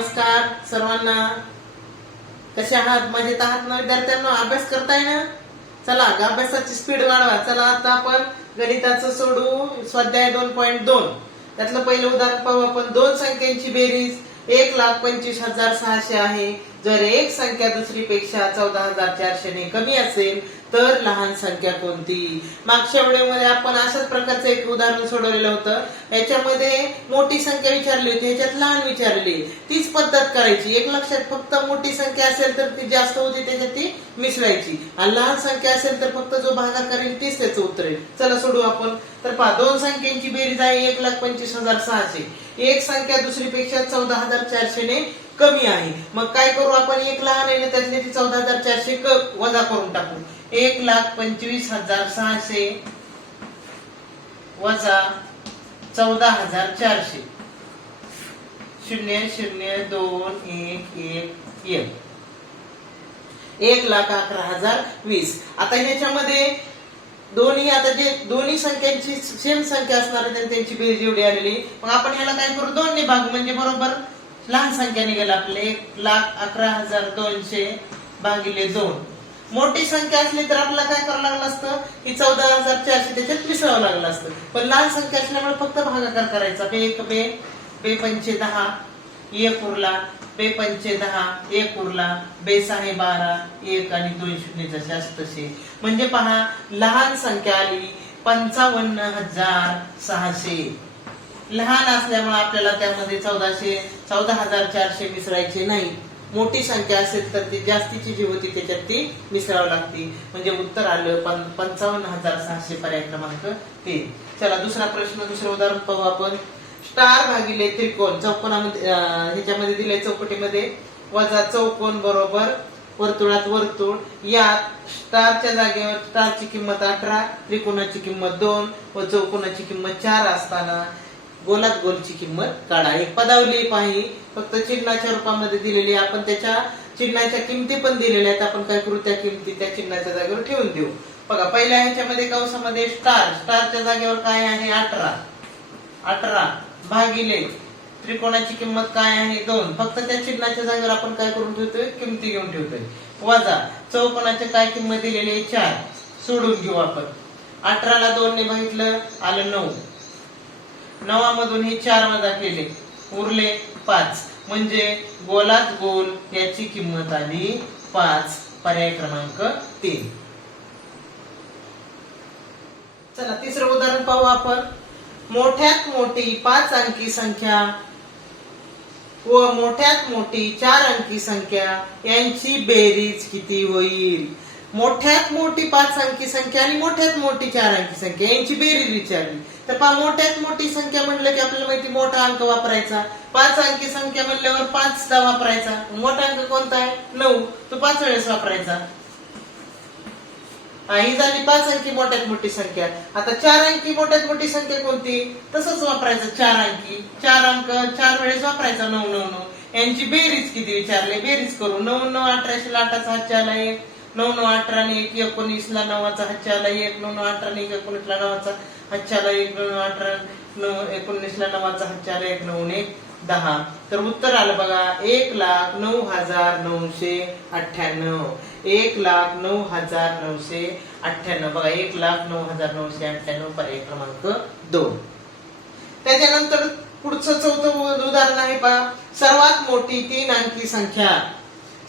नमस्कार सर्वांना. कसे आहात? मजेत आहात ना विद्यार्थ्यांना? अभ्यास करताय ना? चला ग अभ्यासाची स्पीड वाढवा. चला आता आपण गणिताचं सोडू. स्वाध्याय दोन पॉईंट दोन. त्यातलं पहिलं उदाहरण पाहू आपण. दोन संख्यांची बेरीज एक लाख पंचवीस हजार सहाशे आहे. जर एक संख्या दुसरीपेक्षा चौदा हजार चारशे ने कमी असेल तर लहान संख्या कोणती? मागच्या व्हिडिओमध्ये आपण अशाच प्रकारचं एक उदाहरण सोडवलेलं होतं. याच्यामध्ये मोठी संख्या विचारली होती ह्याच्यात लहान विचारली. तीच पद्धत करायची. एक लक्षात फक्त मोठी संख्या असेल तर ती जास्त होती त्याच्यात ती मिसळायची. आणि लहान संख्या असेल तर फक्त जो भागा करेल तीच त्याचं उत्तर आहे. चला सोडू आपण. तर पहा दोन संख्यांची बेरीज आहे एक लाख पंचवीस हजार सहाशे. एक संख्या दुसरीपेक्षा चौदा हजार चारशे ने कमी आहे. मग काय करू आपण? एक लहान आहे ना त्यातले ती चौदा हजार चारशे क- वजा करून टाकू. एक लाख पंचवीस हजार सहाशे वजा चौदा हजार चारशे. शून्य शून्य दोन एक एक एक. एक लाख अकरा हजार वीस. आता ह्याच्यामध्ये दोन्ही आता जे दोन्ही संख्यांची सेम संख्या असणार त्यांनी त्यांची बेरीज एवढी आलेली मग आपण ह्याला काय करू? दोन्ही भाग म्हणजे बरोबर लहान संख्या निघेल आपले. एक लाख अकरा हजार दोनशे भागिले दोन. मोठी संख्या असली तर आपल्याला काय करावं लागलं असतं? की चौदा हजार चारशे त्याच्यात मिसळावं लागलं असतं. पण लहान संख्या असल्यामुळे फक्त भागाकार करायचा. बे एक बे. बे पंचे दहा एक उरला. बे पंचे दहा एक उरला. बे सहा बारा एक आणि दोन शून्य जसे तसे. म्हणजे पहा लहान संख्या आली. पंचावन्न हजार सहाशे. लहान असल्यामुळे आपल्याला त्यामध्ये चौदाशे चौदा हजार चारशे मिसळायचे नाही. मोठी संख्या असेल तर ती जास्तीची जी होती त्याच्यात ती मिसळावी लागते. म्हणजे उत्तर आलं पंचावन्न हजार सहाशे पर्याय क्रमांक तीन. चला दुसरा प्रश्न दुसरं उदाहरण पाहू आपण. स्टार भागिले त्रिकोण चौकोनामध्ये ह्याच्यामध्ये दिले चौकटीमध्ये. वजा चौकोन बरोबर वर्तुळात वर्तुळ. यात स्टारच्या जागेवर स्टारची किंमत अठरा त्रिकोणाची किंमत दोन व चौकोनाची किंमत चार असताना गोलात गोलची किंमत काढा. एक पदावली पाही फक्त चिन्हाच्या रूपामध्ये दिलेली आहे. आपण त्याच्या चिन्हाच्या किमती पण दिलेल्या आहेत. आपण काय करू? त्या किमती त्या चिन्हाच्या जागेवर ठेवून देऊ. बघा पहिल्या ह्याच्यामध्ये कंसामध्ये स्टार. स्टारच्या जागेवर काय आहे? अठरा. अठरा भागिले त्रिकोणाची किंमत काय आहे? दोन. फक्त त्या चिन्हाच्या जागेवर आपण काय करून ठेवतोय? किमती घेऊन ठेवतोय. वजा. चौकोनाची काय किंमत दिलेली आहे? चार. सोडून घेऊ आपण. अठराला दोन ने बघितलं. आलं नऊ. नवामधून हे चार वजा केले. उरले पाच. म्हणजे गोलात गोल याची किंमत आली पाच. पर्याय क्रमांक तीन. चला तिसरं उदाहरण पाहू आपण. मोठ्यात मोठी पाच अंकी संख्या व मोठ्यात मोठी चार अंकी संख्या यांची बेरीज किती होईल? मोठ्यात मोठी पाच अंकी संख्या आणि मोठ्यात मोठी चार अंकी संख्या यांची बेरीज विचारली. तर पहा मोठ्यात मोठी संख्या म्हणलं की आपल्याला माहिती मोठा अंक वापरायचा. पाच अंकी संख्या म्हणल्यावर पाचचा वापरायचा. मोठा अंक कोणता आहे? नऊ. तो पाच वेळेस वापरायचा. ही झाली पाच अंकी मोठ्यात मोठी संख्या. आता चार अंकी मोठ्यात मोठी संख्या कोणती? तसंच वापरायचं. चार अंकी. चार अंक चार वेळेस वापरायचा. नऊ नऊ नऊ. यांची बेरीज किती विचारले? बेरीज करू. नऊ नऊ अठराशे लाटाचा हातच्या आला एक. नऊ नऊ अठरा आणि एक एकोणीसला नवाचा हच्च्याला एक नऊ नऊ अठरा आणि एक एकोणीसला नवाचा हच्च्याला एक नऊ नऊ अठरा नऊ एकोणीसला नवाचा हच्च्याला एक नऊ एक दहा. तर उत्तर आलं बघा एक लाख नऊ हजार नऊशे अठ्ठ्याण्णव. एक लाख नऊ हजार नऊशे अठ्ठ्याण्णव. बघा एक लाख नऊ हजार नऊशे अठ्ठ्याण्णव पर्याय क्रमांक दोन. त्याच्यानंतर पुढचं चौथं उदाहरण आहे पहा. सर्वात मोठी तीन अंकी संख्या.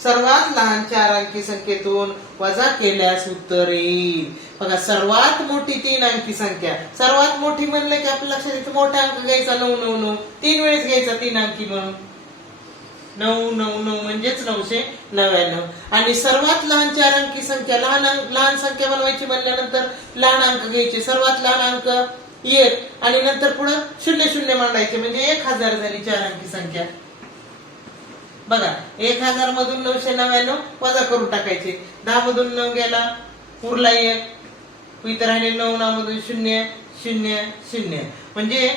सर्वात लहान चार अंकी संख्येतून वजा केल्यास उत्तर येईल. बघा सर्वात मोठी तीन अंकी संख्या. सर्वात मोठी म्हणलं की आपल्या लक्षात येतं मोठा अंक घ्यायचा नऊ नऊ नऊ. तीन वेळेस घ्यायचा तीन अंकी म्हणून नऊ नऊ नऊ म्हणजेच नऊशे नव्याण्णव. आणि सर्वात लहान चार अंकी संख्या लहान अंक लहान संख्या बनवायची म्हणल्यानंतर लहान अंक घ्यायचे. सर्वात लहान अंक एक आणि नंतर पुढे शून्य शून्य मांडायचे. म्हणजे एक हजार झाली चार अंकी संख्या. बघा एक हजार मधून नऊशे नव्याण्णव वजा करून टाकायचे. दहा मधून नऊ गेला उरला एक. इथं राहिले नऊ नऊ मधून शून्य शून्य शून्य. म्हणजे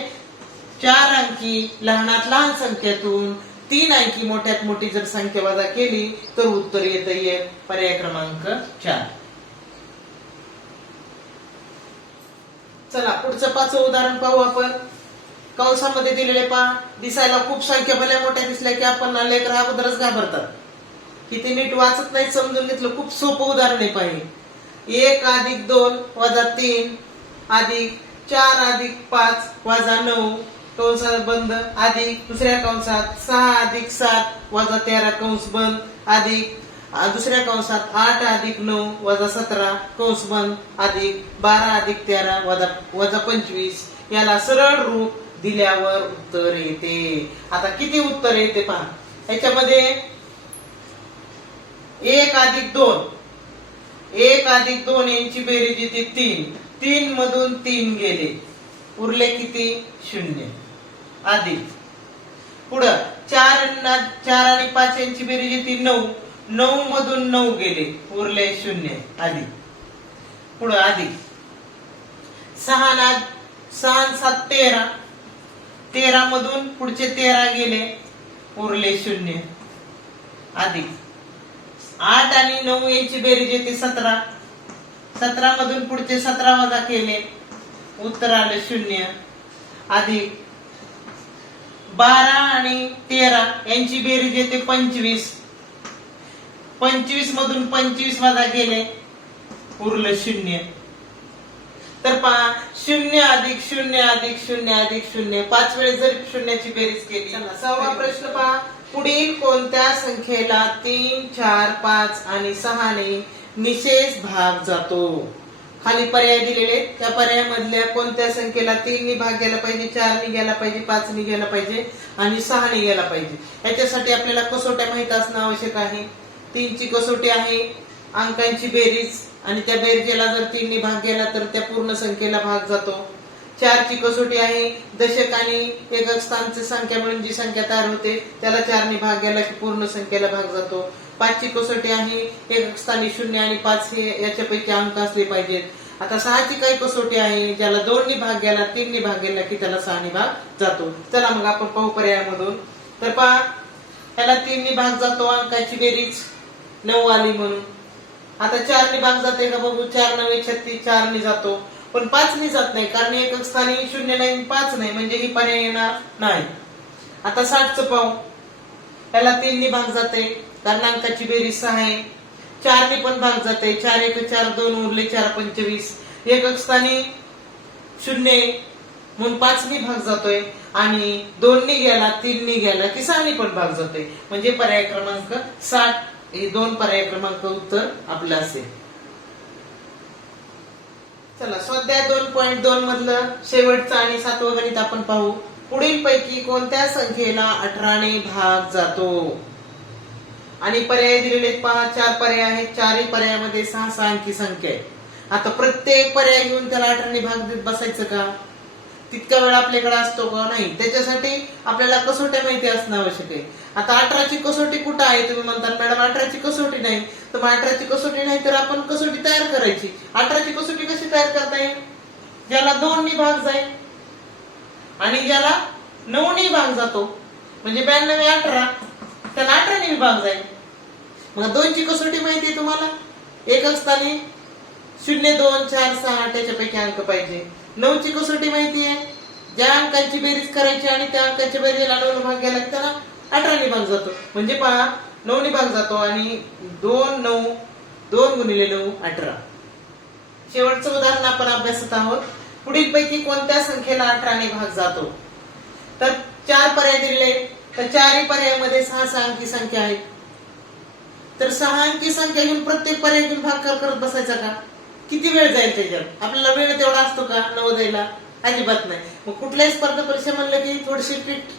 चार अंकी लहानात लहान संख्येतून तीन अंकी मोठ्यात मोठी जर संख्या वजा केली तर उत्तर येत एक. पर्याय क्रमांक चार. चला पुढचं पाच उदाहरण पाहू आपण. कंसामध्ये दिलेले पहा दिसायला खूप संख्या भल्या मोठ्या दिसल्या की आपण लेकरं अगोदरच घाबरतात. किती नीट वाचत नाही समजून घेतलं खूप सोपं उदाहरण आहे पाहिजे एक अधिक दोन वजा तीन अधिक चार अधिक पाच वजा नऊ कंसात बंद अधिक दुसऱ्या कंसात सहा अधिक सात वजा तेरा कंस बंद अधिक दुसऱ्या कंसात आठ अधिक नऊ वजा सतरा कंस बंद अधिक बारा अधिक तेरा वजा वजा पंचवीस. याला सरळ रूप दिल्यावर उत्तर येते. आता किती उत्तर येते पहा. याच्यामध्ये एक अधिक दोन. एक अधिक दोन यांची बेरीज येते तीन. तीन मधून तीन गेले. उरले किती? शून्य. अधिक. पुढं चार चार आणि पाच यांची बेरीज येते नऊ. नऊ मधून नऊ गेले. उरले शून्य. अधिक. पुढं अधिक. सहा ना सहा सात तेरा. तेरा मधून पुढचे तेरा गेले. उरले शून्य. अधिक आठ आणि नऊ यांची बेरीज येते सतरा. सतरा मधून पुढचे सतरा वजा केले. उत्तर आले शून्य. अधिक बारा आणि तेरा यांची बेरीज येते पंचवीस. पंचवीस मधून पंचवीस वजा गेले उरलं शून्य. तर पहा शून्य अधिक शून्य अधिक शून्य अधिक शून्य. पाच वेळेस जर शून्याची बेरीज केली. सहावा प्रश्न पहा. पुढील कोणत्या संख्येला तीन चार पाच आणि सहाने निशेष भाग जातो? खाली पर्याय दिलेले. त्या पर्यायामधल्या कोणत्या संख्येला तीन भाग गेला पाहिजे चार नि गेला पाहिजे पाच नि गेला पाहिजे आणि सहा नि गेला पाहिजे? याच्यासाठी आपल्याला कसोट्या माहीत असणं आवश्यक आहे. तीनची कसोटी आहे. अंकांची बेरीज आणि त्या बेरजेला जर तीनने भाग गेला तर त्या पूर्ण संख्येला भाग जातो. चारची कसोटी आहे दशक आणि एकक स्थानची संख्या म्हणून जी संख्या तयार होते त्याला चारने भाग गेला की पूर्ण संख्येला भाग जातो. पाचची कसोटी आहे एकक स्थानी शून्य आणि पाच हे याच्यापैकी अंक असले पाहिजेत. आता सहाची काही कसोटी आहे ज्याला दोननी भाग गेला तीननी भाग गेला की त्याला सहानी भाग जातो. चला मग आपण पाहू पर्यायामधून. तर पहा त्याला तीननी भाग जातो अंकाची बेरीज नऊ आली म्हणून. आता चारनी भाग जाते का बघू? चार नवे छत्तीस चारनी जातो. पण पाचनी जात नाही कारण एकक स्थानी शून्य नाही पाच नाही म्हणजे ही पर्याय येणार नाही. आता साठचं पाहू. त्याला तीननी भाग जाते कारण अंकाची बेरीज सहा आहे. चारनी पण भाग जाते चार एक चार दोन उरले चार पंचवीस. एकक स्थानी शून्य म्हणून पाचनी भाग जातोय. आणि दोननी गेला तीननी गेला की सहानी पण भाग जातोय. म्हणजे पर्याय क्रमांक साठ. हे दोन पर्याय क्रमांक उत्तर आपलं असेल. चला स्वाध्याय दोन पॉईंट दोन मधलं शेवटचं आणि सातवं गणित आपण पाहू. पुढील पैकी कोणत्या संख्येला अठराने भाग जातो? आणि पर्याय दिलेले आहेत पहा चार पर्याय आहेत. चारही पर्यायामध्ये सहा सहा अंकी संख्या आहे आता प्रत्येक पर्याय घेऊन त्याला अठराने भाग देत बसायचं का? तितका वेळ आपल्याकडे असतो का नाही? त्याच्यासाठी आपल्याला कसोट्या माहिती असणं आवश्यक आहे. आता अठराची कसोटी कुठं आहे? तुम्ही म्हणतात मॅडम अठराची कसोटी नाही. तर मग अठराची कसोटी नाही तर आपण कसोटी तयार करायची. अठराची कसोटी कशी तयार करता येईल? ज्याला दोननी भाग जाईल आणि ज्याला नऊनी भाग जातो. म्हणजे ब्याण्णव अठरा त्याला अठराने विभाग जाईल मग दोनची कसोटी माहिती आहे तुम्हाला? एक स्थानी शून्य दोन चार सहा त्याच्यापैकी अंक पाहिजे. नऊची कसोटी माहिती आहे. ज्या अंकांची बेरीज करायची आणि त्या अंकाच्या बेरीजला नऊ भाग गेला त्याला अठराने भाग जातो. म्हणजे पहा नऊने भाग जातो आणि दोन नऊ दोन गुणिले नऊ अठरा. शेवटचं उदाहरण आपण अभ्यासत आहोत. पुढील पैकी कोणत्या संख्येला अठराने भाग जातो? तर चार पर्याय दिले. तर चारही पर्यायामध्ये सहा सहा अंकी संख्या आहे तर सहा अंकी संख्या घेऊन प्रत्येक पर्याय घेऊन भाग करत बसायचा का? किती वेळ जाईल त्याच्यात? आपल्याला वेळ तेवढा असतो का? नवोदयला? अजिबात नाही. मग कुठल्याही स्पर्धा परीक्षा म्हणलं की थोडीशी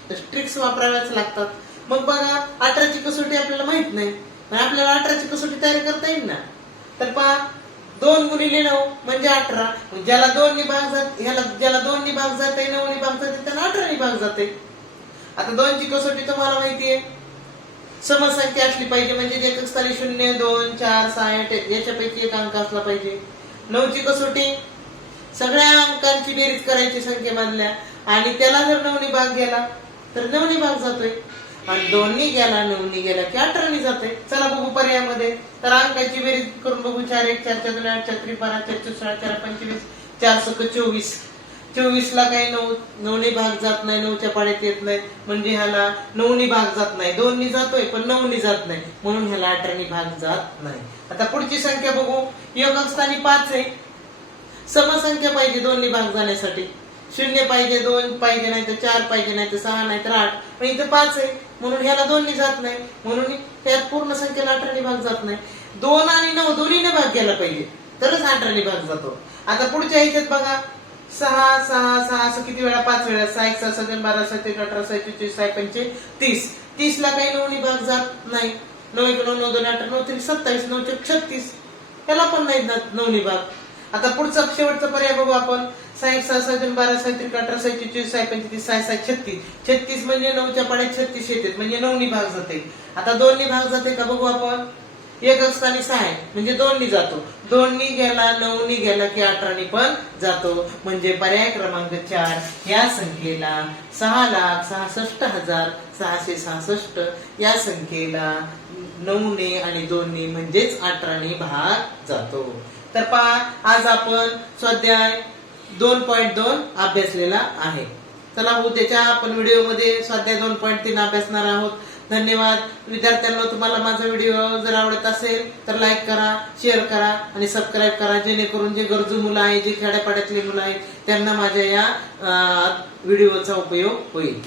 ट्रिक्स वापराव्याच लागतात. मग बघा अठराची कसोटी आपल्याला माहीत नाही. आपल्याला अठराची कसोटी तयार करता येईल ना? तर पहा दोन गुणिले नऊ म्हणजे अठरा. मग ज्याला दोन भाग जात ह्याला ज्याला दोन भाग जाते नऊ भाग जाते त्याला अठरा भाग जाते आता दोनची कसोटी तुम्हाला माहिती आहे. समसंख्या असली पाहिजे म्हणजे एकच स्थानी शून्य दोन चार सहा आठ याच्यापैकी एक अंक असला पाहिजे. नऊची कसोटी. सगळ्या अंकांची बेरीज करायची संख्येमधल्या आणि त्याला जर नवनी भाग गेला तर नवनी भाग जातोय. आणि दोन्ही गेला नवनी गेला की अठरानी जातोय. चला बघू पर्यायामध्ये. तर अंकाची बेरीज करून बघू चार एक चार चार दोन आठ चार त्रिपारा चार चौदा सोळा चार पंचवीस चार सक चोवीस. चोवीस ला काही नऊ नऊनी भाग जात नाही नऊच्या पाड्यात येत नाही. म्हणजे ह्याला नऊनी भाग जात नाही. दोननी जातोय पण नऊनी जात नाही. म्हणून ह्याला अठरानी भाग जात नाही. आता पुढची संख्या बघू. एकक स्थानी पाच आहे. समसंख्या पाहिजे दोन्ही भाग जाण्यासाठी. शून्य पाहिजे दोन पाहिजे नाही तर चार पाहिजे नाही तर सहा नाही तर आठ. पण इथं पाच आहे. म्हणून ह्याला दोन्ही जात नाही. म्हणून त्यात पूर्ण संख्येला अठरानी भाग जात नाही. दोन आणि नऊ दोन्हीने भाग घ्यायला पाहिजे. तरच अठरानी भाग जातो. आता पुढच्या ह्याच्यात बघा. सहा सहा सहा असं किती वेळा? पाच वेळा. सहा एक सहा सगळे बारा सहा तेरा अठरा सहा चोवीस सहा पंचे तीस. तीस ला काही नवनी भाग जात नाही. नऊ एक नऊ नऊ दोन अठरा नऊ तीन सत्तावीस नऊ चौक छत्तीस. त्याला पण नाही जात नऊनी भाग. आता पुढचा शेवटचा पर्याय बघू आपण. सहा एक सहा सहा दोन बारा सहा त्रिक अठरा सहा चोवीस सहा पंचवीस सहा सहा छत्तीस. छत्तीस म्हणजे नऊच्या पाड्यात छत्तीस येते म्हणजे नवनी भाग जाते. आता दोन्ही भाग जाते का बघू आपण? एक असताना सहा आहे. म्हणजे दोन्ही जातो. दोन्ही गेला नऊनी गेला की अठरानी पण जातो. म्हणजे पर्याय क्रमांक चार या संख्येला सहा लाख सहासष्ट हजार सहाशे सहासष्ट या संख्येला नऊने आणि दोन्ही म्हणजेच अठराने भाग जातो. तर पहा आज आपण स्वाध्याय दोन पॉईंट दोन अभ्यासलेला आहे. चला उद्याच्या आपण व्हिडिओमध्ये स्वाध्याय दोन पॉईंट तीन अभ्यासणार आहोत. धन्यवाद. विद्यार्थ्यांना तुम्हाला माझा व्हिडिओ जर आवडत असेल तर लाईक करा शेअर करा आणि सबस्क्राईब करा जेणेकरून जे गरजू मुलं आहेत जे खेड्यापाड्यातली मुलं आहेत त्यांना माझ्या या व्हिडिओचा उपयोग होईल.